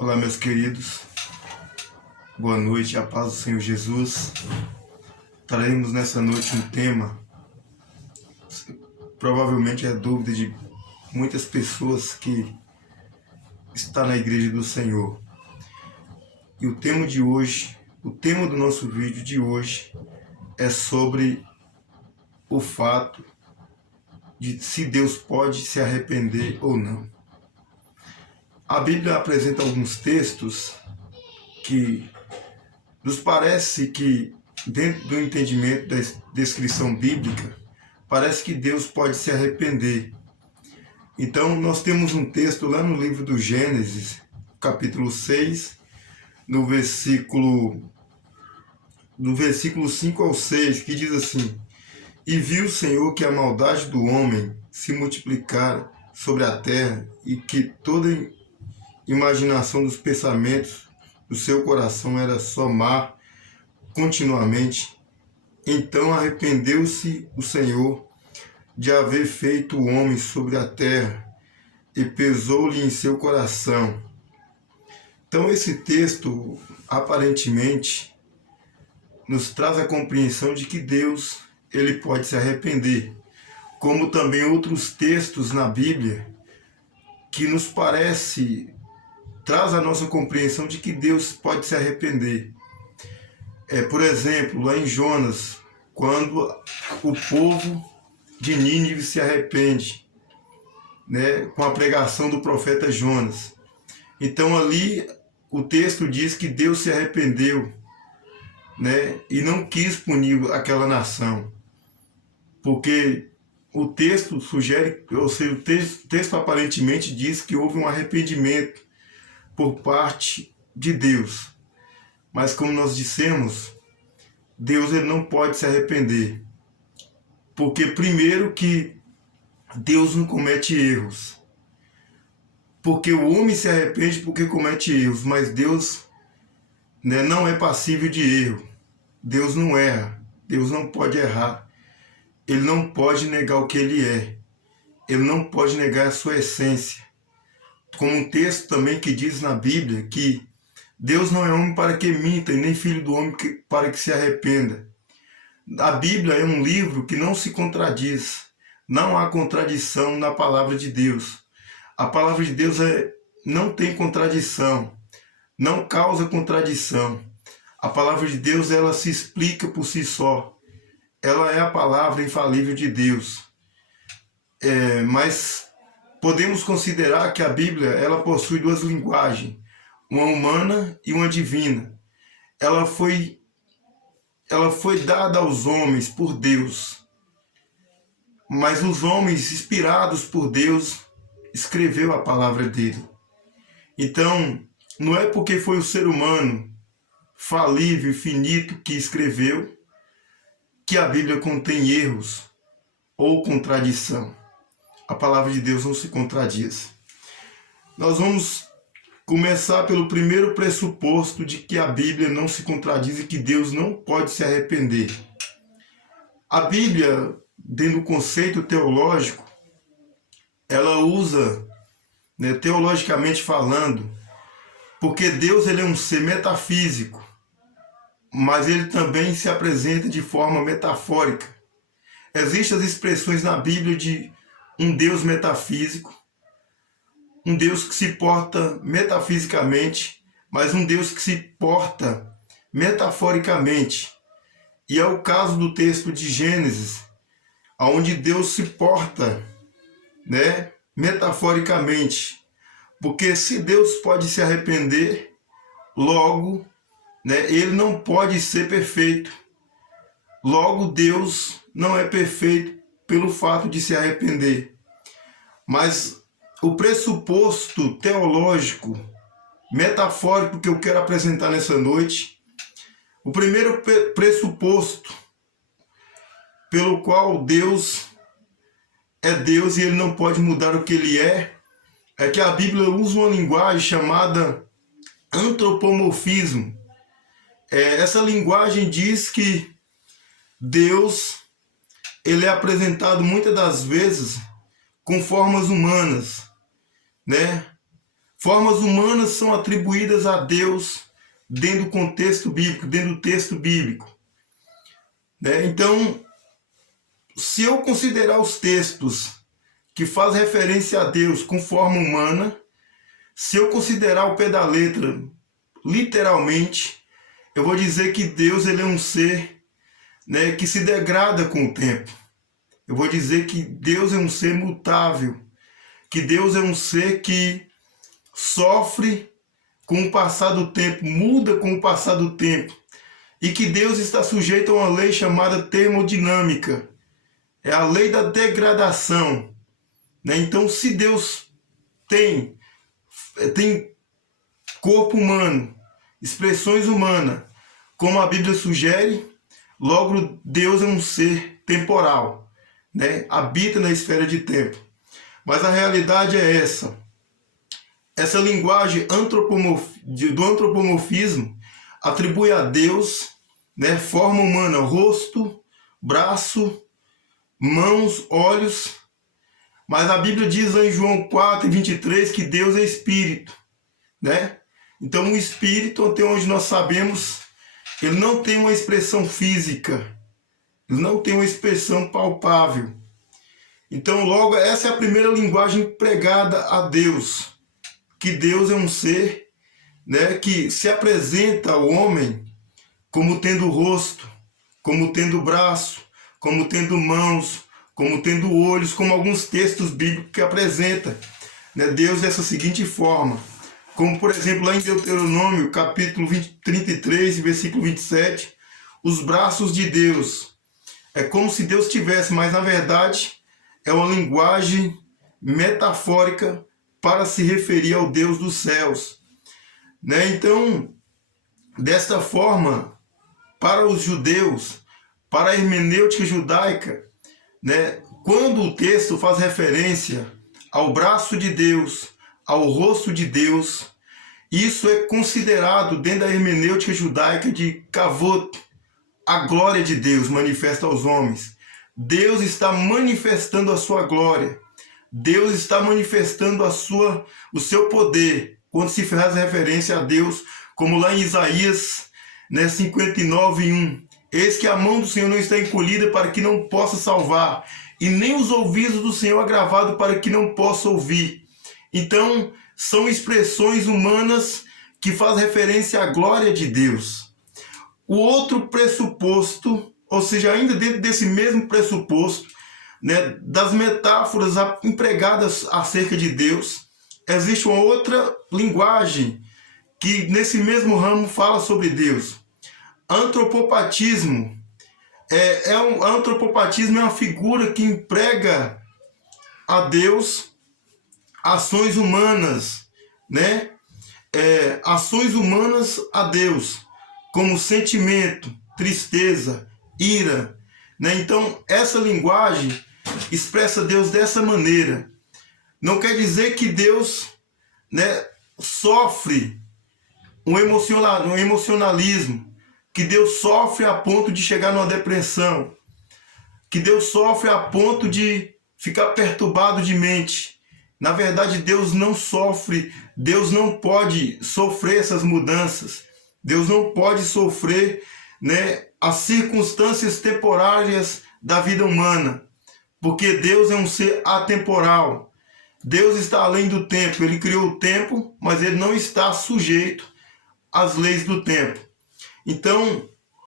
Olá, meus queridos, boa noite, a paz do Senhor Jesus. Traremos nessa noite um tema, provavelmente é a dúvida de muitas pessoas que estão na igreja do Senhor. E o tema de hoje, o tema do nosso vídeo de hoje é sobre o fato de se Deus pode se arrepender ou não. A Bíblia apresenta alguns textos que nos parece que, dentro do entendimento da descrição bíblica, parece que Deus pode se arrepender. Então, nós temos um texto lá no livro do Gênesis, capítulo 6, no versículo 5 ao 6, que diz assim: E viu o Senhor que a maldade do homem se multiplicara sobre a terra e que toda imaginação dos pensamentos do seu coração era só má continuamente. Então arrependeu-se o Senhor de haver feito o homem sobre a terra e pesou-lhe em seu coração. Então esse texto aparentemente nos traz a compreensão de que Deus ele pode se arrepender, como também outros textos na Bíblia que nos traz a nossa compreensão de que Deus pode se arrepender. Por exemplo, lá em Jonas, quando o povo de Nínive se arrepende, com a pregação do profeta Jonas. Então ali o texto diz que Deus se arrependeu, e não quis punir aquela nação, porque o texto sugere, ou seja, o texto aparentemente diz que houve um arrependimento por parte de Deus. Mas como nós dissemos, Deus ele não pode se arrepender. Porque primeiro que Deus não comete erros. Porque o homem se arrepende porque comete erros, mas Deus não é passível de erro. Deus não erra, Deus não pode errar. Ele não pode negar o que ele é. Ele não pode negar a sua essência. Como um texto também que diz na Bíblia que Deus não é homem para que minta, e nem filho do homem para que se arrependa. A Bíblia é um livro que não se contradiz. Não há contradição na palavra de Deus. A palavra de Deus não tem contradição, não causa contradição. A palavra de Deus ela se explica por si só. Ela é a palavra infalível de Deus. Mas podemos considerar que a Bíblia ela possui duas linguagens, uma humana e uma divina. Ela foi dada aos homens por Deus, mas os homens, inspirados por Deus, escreveu a palavra dele. Então, não é porque foi o ser humano falível e finito que escreveu que a Bíblia contém erros ou contradição. A palavra de Deus não se contradiz. Nós vamos começar pelo primeiro pressuposto de que a Bíblia não se contradiz e que Deus não pode se arrepender. A Bíblia, dentro do conceito teológico, ela usa, teologicamente falando, porque Deus ele é um ser metafísico, mas ele também se apresenta de forma metafórica. Existem as expressões na Bíblia de um Deus metafísico, um Deus que se porta metafisicamente, mas um Deus que se porta metaforicamente. E é o caso do texto de Gênesis, onde Deus se porta, metaforicamente. Porque se Deus pode se arrepender, logo, ele não pode ser perfeito. Logo, Deus não é perfeito pelo fato de se arrepender. Mas o pressuposto teológico, metafórico que eu quero apresentar nessa noite, o primeiro pressuposto pelo qual Deus é Deus e ele não pode mudar o que ele é que a Bíblia usa uma linguagem chamada antropomorfismo. Essa linguagem diz que Deus ele é apresentado muitas das vezes com formas humanas, Formas humanas são atribuídas a Deus dentro do contexto bíblico, dentro do texto bíblico. Né? Então, se eu considerar os textos que fazem referência a Deus com forma humana, se eu considerar o pé da letra literalmente, eu vou dizer que Deus ele é um ser, né, que se degrada com o tempo. Eu vou dizer que Deus é um ser mutável, que Deus é um ser que sofre com o passar do tempo, muda com o passar do tempo, e que Deus está sujeito a uma lei chamada termodinâmica, é a lei da degradação. Né? Então, se Deus tem corpo humano, expressões humanas, como a Bíblia sugere, logo Deus é um ser temporal, né? Habita na esfera de tempo. Mas a realidade é essa. Essa linguagem do antropomorfismo atribui a Deus, né, forma humana, rosto, braço, mãos, olhos. Mas a Bíblia diz lá em João 4:23 que Deus é espírito, né? Então o espírito, até onde nós sabemos, ele não tem uma expressão física, ele não tem uma expressão palpável. Então logo essa é a primeira linguagem empregada a Deus, que Deus é um ser, né, que se apresenta ao homem como tendo rosto, como tendo braço, como tendo mãos, como tendo olhos, como alguns textos bíblicos que apresentam, né, Deus dessa seguinte forma. Como, por exemplo, lá em Deuteronômio, capítulo 33, versículo 27, os braços de Deus. É como se Deus tivesse, mas na verdade é uma linguagem metafórica para se referir ao Deus dos céus. Né? Então, desta forma, para os judeus, para a hermenêutica judaica, né, quando o texto faz referência ao braço de Deus, ao rosto de Deus, isso é considerado dentro da hermenêutica judaica de kavod, a glória de Deus manifesta aos homens. Deus está manifestando a sua glória. Deus está manifestando o seu poder quando se faz referência a Deus, como lá em Isaías, né, 59:1. Eis que a mão do Senhor não está encolhida para que não possa salvar, e nem os ouvidos do Senhor agravados para que não possa ouvir. Então, são expressões humanas que fazem referência à glória de Deus. O outro pressuposto, ou seja, ainda dentro desse mesmo pressuposto, né, das metáforas empregadas acerca de Deus, existe uma outra linguagem que nesse mesmo ramo fala sobre Deus. Antropopatismo. Antropopatismo é uma figura que emprega a Deus ações humanas, né? Ações humanas a Deus, como sentimento, tristeza, ira, né? Então, essa linguagem expressa Deus dessa maneira. Não quer dizer que Deus, né, sofre um emocionalismo, que Deus sofre a ponto de chegar numa depressão, que Deus sofre a ponto de ficar perturbado de mente. Na verdade, Deus não sofre, Deus não pode sofrer essas mudanças. Deus não pode sofrer, né, as circunstâncias temporárias da vida humana, porque Deus é um ser atemporal. Deus está além do tempo, ele criou o tempo, mas ele não está sujeito às leis do tempo. Então,